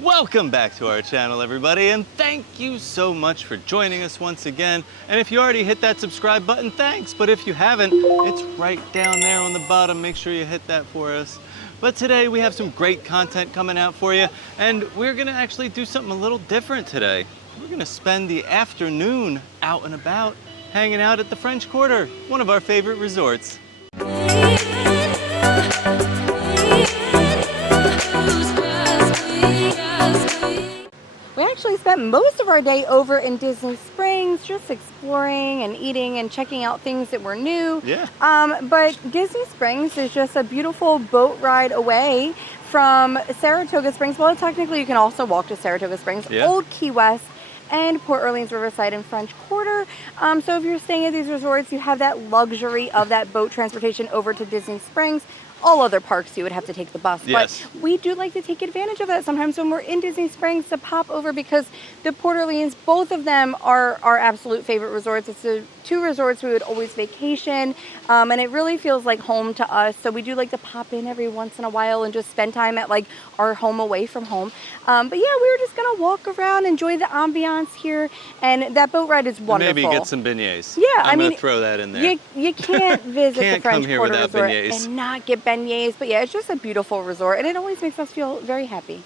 Welcome back to our channel, everybody, and thank you so much for joining us once again. And if you already hit that subscribe button, thanks. But if you haven't, it's right down there on the bottom. Make sure you hit that for us. But today we have some great content coming out for you, and we're gonna actually do something a little different today. We're gonna spend the afternoon out and about, hanging out at the French Quarter, one of our favorite resorts. We actually spent most of our day over in Disney Springs, just exploring and eating and checking out things that were new. Yeah. But Disney Springs is just a beautiful boat ride away from Saratoga Springs. Well, technically you can also walk to Saratoga Springs, Yeah. Old Key West, and Port Orleans, Riverside, and French Quarter. So if you're staying at these resorts, you have that luxury of that boat transportation over to Disney Springs. All other parks, you would have to take the bus. Yes. But we do like to take advantage of that sometimes when we're in Disney Springs to pop over, because the Port Orleans, both of them are our absolute favorite resorts. It's the two resorts we would always vacation, and it really feels like home to us. So we do like to pop in every once in a while and just spend time at like our home away from home. But yeah, we were just gonna walk around, enjoy the ambiance here, and that boat ride is wonderful. Maybe get some beignets. Yeah, I'm mean, gonna throw that in there. You can't visit Can't the French come here Quarter without Resort beignets. and not get beignets. But yeah, it's just a beautiful resort, and it always makes us feel very happy.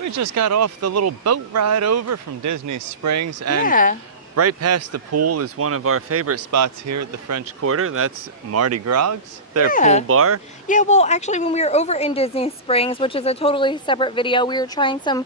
We just got off the little boat ride over from Disney Springs, and Yeah. right past the pool is one of our favorite spots here at the French Quarter. That's Mardi Grogs, their Yeah. pool bar. Yeah, well, actually, when we were over in Disney Springs, which is a totally separate video, we were trying some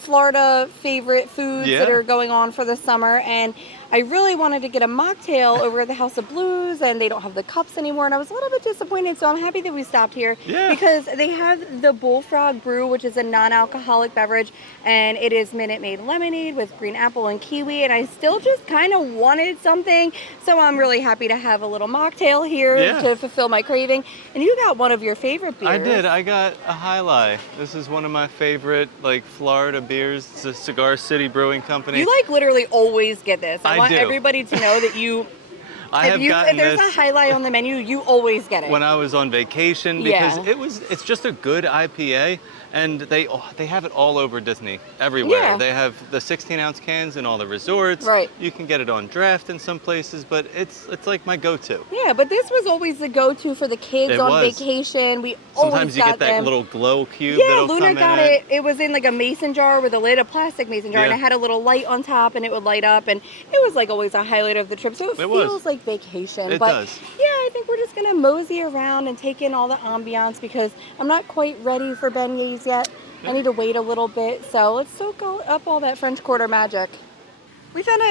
Florida favorite foods that Yeah. are going on for the summer, and I really wanted to get a mocktail over at the House of Blues, and they don't have the cups anymore, and I was a little bit disappointed. So I'm happy that we stopped here, Yeah. because they have the Bullfrog Brew, which is a non-alcoholic beverage, and it is Minute Maid lemonade with green apple and kiwi, and I still just kind of wanted something, so I'm really happy to have a little mocktail here Yeah. to fulfill my craving. And you got one of your favorite beers. I did. I got a High Life. This is one of my favorite, like, Florida beers. It's a Cigar City Brewing Company. You like literally always get this. I want do. everybody to know that you, I have if gotten there's this a highlight on the menu, you always get it. when I was on vacation, because Yeah. it's just a good IPA, and they have it all over Disney, everywhere. Yeah. They have the 16-ounce cans in all the resorts. Right. You can get it on draft in some places, but it's like my go-to. Yeah, but this was always the go-to for the kids It on was. vacation. We Sometimes always you got get that them. little glow cube Yeah, that'll Luna come got in it. It was in like a mason jar with a lid, a plastic mason jar, and Yeah. it had a little light on top, and it would light up, and it was like always a highlight of the trip. So it It was. feels like vacation. It But does. yeah, I think we're just gonna mosey around and take in all the ambiance, because I'm not quite ready for beignets yet. I need to wait a little bit. So let's soak up all that French Quarter magic. We found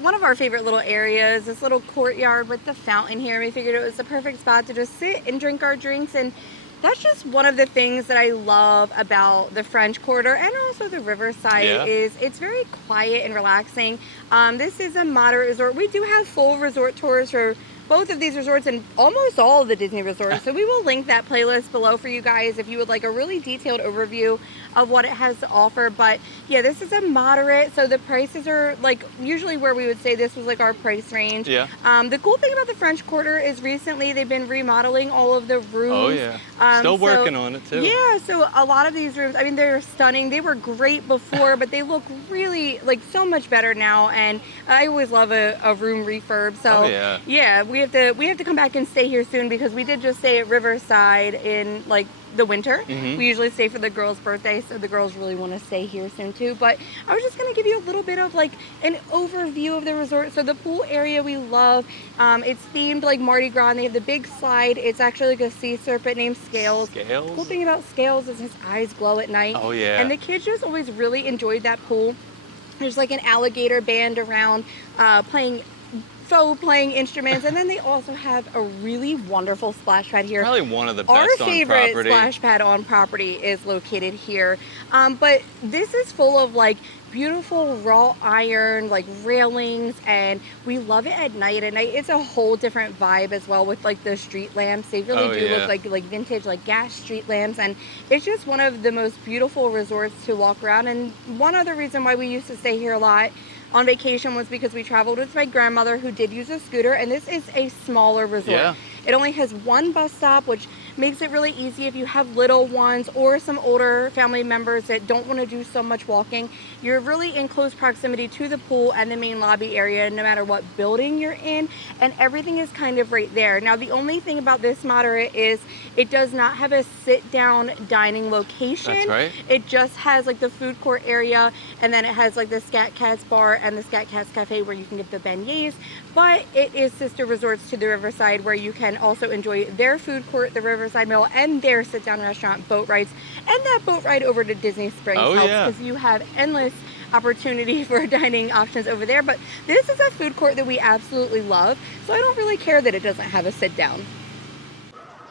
one of our favorite little areas, this little courtyard with the fountain here. We figured it was the perfect spot to just sit and drink our drinks, and that's just one of the things that I love about the French Quarter and also the Riverside. Yeah. Is it's very quiet and relaxing. This is a moderate resort. We do have full resort tours for both of these resorts and almost all of the Disney resorts. So we will link that playlist below for you guys if you would like a really detailed overview of what it has to offer. But yeah, this is a moderate, so the prices are like usually where we would say this was like our price range. Yeah. The cool thing about the French Quarter is recently they've been remodeling all of the rooms. Oh, yeah. Still working on it, too. Yeah, so a lot of these rooms, I mean, they're stunning. They were great before, but they look really like so much better now. And I always love a room refurb. So Oh, yeah. we have to come back and stay here soon, because we did just stay at Riverside in like the winter. Mhm. We usually stay for the girls' birthday, so the girls really want to stay here soon too. But I was just going to give you a little bit of like an overview of the resort. So the pool area we love, it's themed like Mardi Gras, and they have the big slide. It's actually like a sea serpent named Scales. Scales? The cool thing about Scales is his eyes glow at night. Oh, yeah. And the kids just always really enjoyed that pool. There's like an alligator band around playing instruments, and then they also have a really wonderful splash pad here. Probably one of the Our best on favorite property. splash pad on property is located here, but this is full of like beautiful wrought iron like railings, and we love it at night. At night it's a whole different vibe as well, with like the street lamps. They really do look like vintage like gas street lamps, and it's just one of the most beautiful resorts to walk around. And one other reason why we used to stay here a lot on vacation was because we traveled with my grandmother, who did use a scooter, and this is a smaller resort. Yeah. It only has one bus stop, which Makes it really easy if you have little ones or some older family members that don't want to do so much walking. You're really in close proximity to the pool and the main lobby area, no matter what building you're in, and everything is kind of right there. Now, the only thing about this moderate is it does not have a sit-down dining location. That's right. It just has like the food court area, and then it has like the Scat Cats bar and the Scat Cats cafe where you can get the beignets. But it is sister resorts to the Riverside, where you can also enjoy their food court, the Riverside Mill, and their sit-down restaurant, boat rides, and that boat ride over to Disney Springs helps, because you have endless opportunity for dining options over there. But this is a food court that we absolutely love, so I don't really care that it doesn't have a sit down.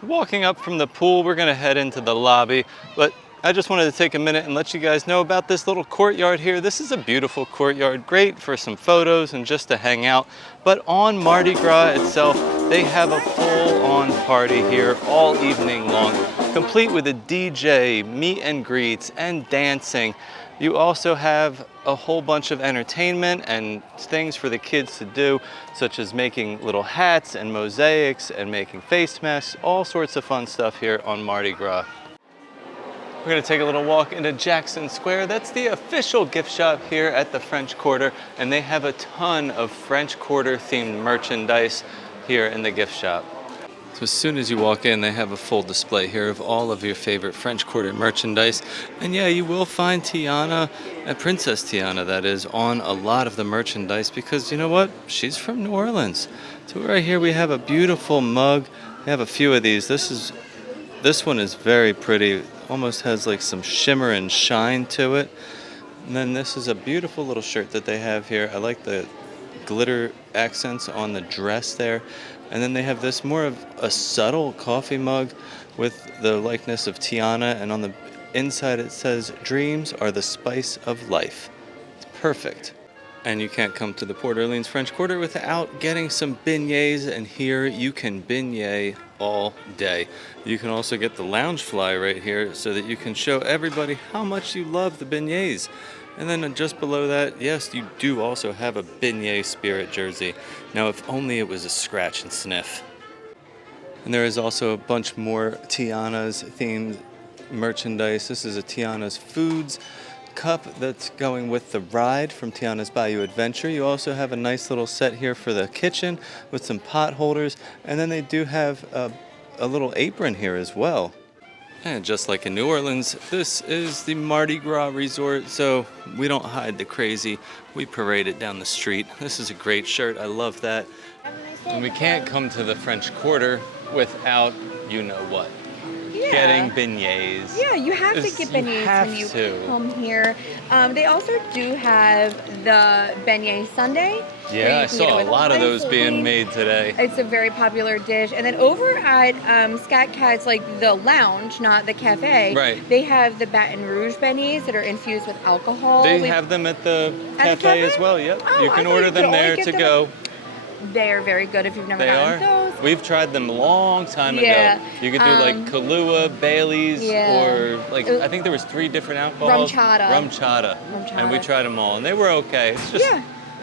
Walking up from the pool, we're gonna head into the lobby, but I just wanted to take a minute and let you guys know about this little courtyard here. This is a beautiful courtyard, great for some photos and just to hang out. But on Mardi Gras itself, they have a full-on party here all evening long, complete with a DJ, meet and greets, and dancing. You also have a whole bunch of entertainment and things for the kids to do, such as making little hats and mosaics and making face masks, all sorts of fun stuff here on Mardi Gras. We're gonna take a little walk into Jackson Square. That's the official gift shop here at the French Quarter, and they have a ton of French Quarter themed merchandise here in the gift shop. So as soon as you walk in, they have a full display here of all of your favorite French Quarter merchandise. And yeah, you will find Tiana, Princess Tiana that is, on a lot of the merchandise, because you know what? She's from New Orleans. So right here we have a beautiful mug. We have a few of these. This one is very pretty. Almost has like some shimmer and shine to it. And then this is a beautiful little shirt that they have here. I like the glitter accents on the dress there. And then they have this more of a subtle coffee mug with the likeness of Tiana, and on the inside it says, "Dreams are the spice of life." It's perfect. And you can't come to the Port Orleans French Quarter without getting some beignets, and here you can beignet all day. You can also get the lounge fly right here so that you can show everybody how much you love the beignets. And then just below that, yes, you do also have a beignet spirit jersey. Now, if only it was a scratch and sniff. And there is also a bunch more Tiana's themed merchandise. This is a Tiana's Foods cup that's going with the ride from Tiana's Bayou Adventure. You also have a nice little set here for the kitchen with some pot holders, and then they do have a little apron here as well. And just like in New Orleans, this is the Mardi Gras resort, so we don't hide the crazy, we parade it down the street. This is a great shirt, I love that. And we can't come to the French Quarter without you know what. Getting beignets. Yeah, you have to get beignets when you come here. They also do have the beignet sundae. Yeah, I saw a lot of those being made today. It's a very popular dish. And then over at Scat Cat's, like the lounge, not the cafe, right, they have the Baton Rouge beignets that are infused with alcohol. They have them at the cafe as well, yep. Oh, you can order them there to go. They are very good if you've never gotten those. We've tried them a long time ago. You could do like Kahlua, Bailey's, or like, I think there was 3 different alcohols. Rum chata. And we tried them all, and they were okay. It's just,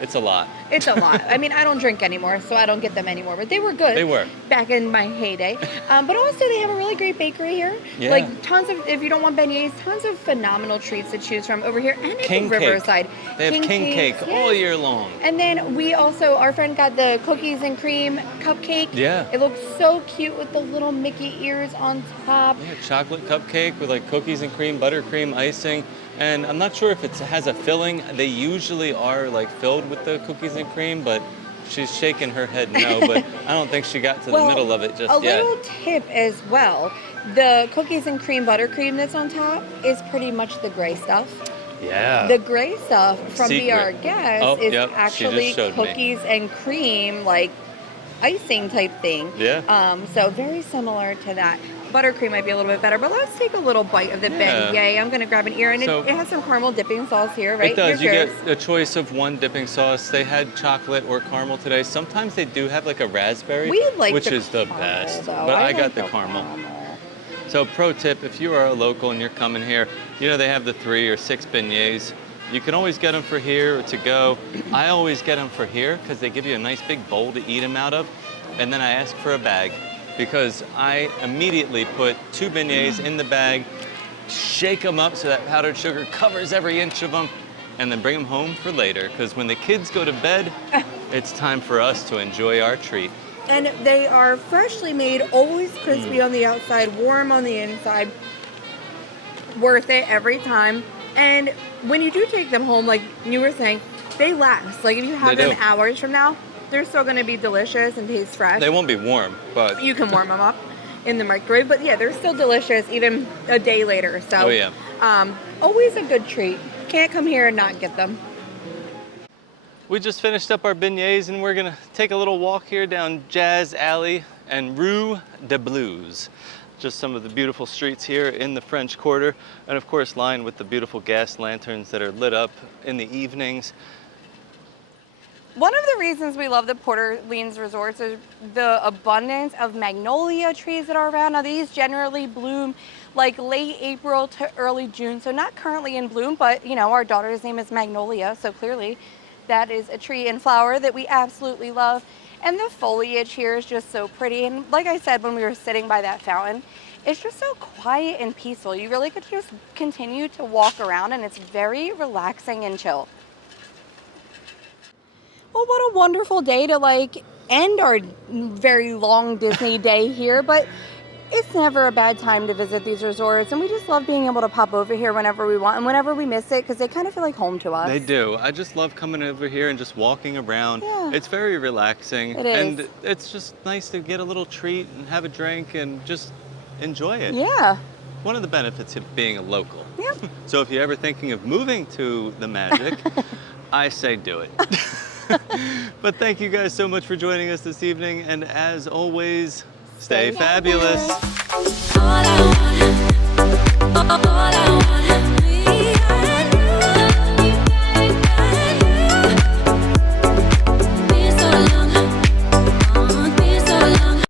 it's a lot. It's a lot. I mean, I don't drink anymore, so I don't get them anymore, but they were good. They were. Back in my heyday. But also they have a really great bakery here. Yeah. Like tons of, if you don't want beignets, tons of phenomenal treats to choose from over here. And at the Riverside. They have king cake all year long. And then we also, our friend got the cookies and cream cupcake. Yeah. It looks so cute with the little Mickey ears on top. Yeah, chocolate cupcake with like cookies and cream, buttercream, icing. And I'm not sure if it has a filling. They usually are like filled with the cookies and cream, but she's shaking her head no, but I don't think she got to the middle of it just yet. A little tip as well, the cookies and cream buttercream that's on top is pretty much the gray stuff. Yeah. The gray stuff from Be Our Guest is actually cookies and cream, like icing type thing. Yeah. So very similar to that. Buttercream might be a little bit better, but let's take a little bite of the beignet. I'm going to grab an ear, and it has some caramel dipping sauce here, right? It does. You get a choice of one dipping sauce. They had chocolate or caramel today. Sometimes they do have like a raspberry, which is the best. But I got the caramel. So pro tip, if you are a local and you're coming here, you know they have the 3 or 6 beignets. You can always get them for here or to go. I always get them for here because they give you a nice big bowl to eat them out of, and then I ask for a bag. because I immediately put 2 beignets in the bag, shake them up so that powdered sugar covers every inch of them, and then bring them home for later, because when the kids go to bed, it's time for us to enjoy our treat. And they are freshly made, always crispy on the outside, warm on the inside. Worth it every time. And when you do take them home, like you were saying, they last. Like if you have them hours from now, they're still going to be delicious and taste fresh. They won't be warm, but you can warm them up in the microwave. But yeah, they're still delicious even a day later. So, oh yeah, always a good treat. Can't come here and not get them. we just finished up our beignets and we're gonna take a little walk here down Jazz Alley and Rue de Blues. Just some of the beautiful streets here in the French Quarter, and of course lined with the beautiful gas lanterns that are lit up in the evenings. One of the reasons we love the Port Orleans resorts is the abundance of magnolia trees that are around. Now these generally bloom like late April to early June, so not currently in bloom, but you know, our daughter's name is Magnolia, so clearly that is a tree and flower that we absolutely love. And the foliage here is just so pretty. And like I said, when we were sitting by that fountain, it's just so quiet and peaceful. You really could just continue to walk around and it's very relaxing and chill. Well, what a wonderful day to like end our very long Disney day here, but it's never a bad time to visit these resorts, and we just love being able to pop over here whenever we want and whenever we miss it, because they kind of feel like home to us. They do. I just love coming over here and just walking around. Yeah. It's very relaxing. It is. And it's just nice to get a little treat and have a drink and just enjoy it. Yeah. One of the benefits of being a local. Yeah. So if you're ever thinking of moving to the Magic, I say do it. But thank you guys so much for joining us this evening, and as always, stay fabulous. All I want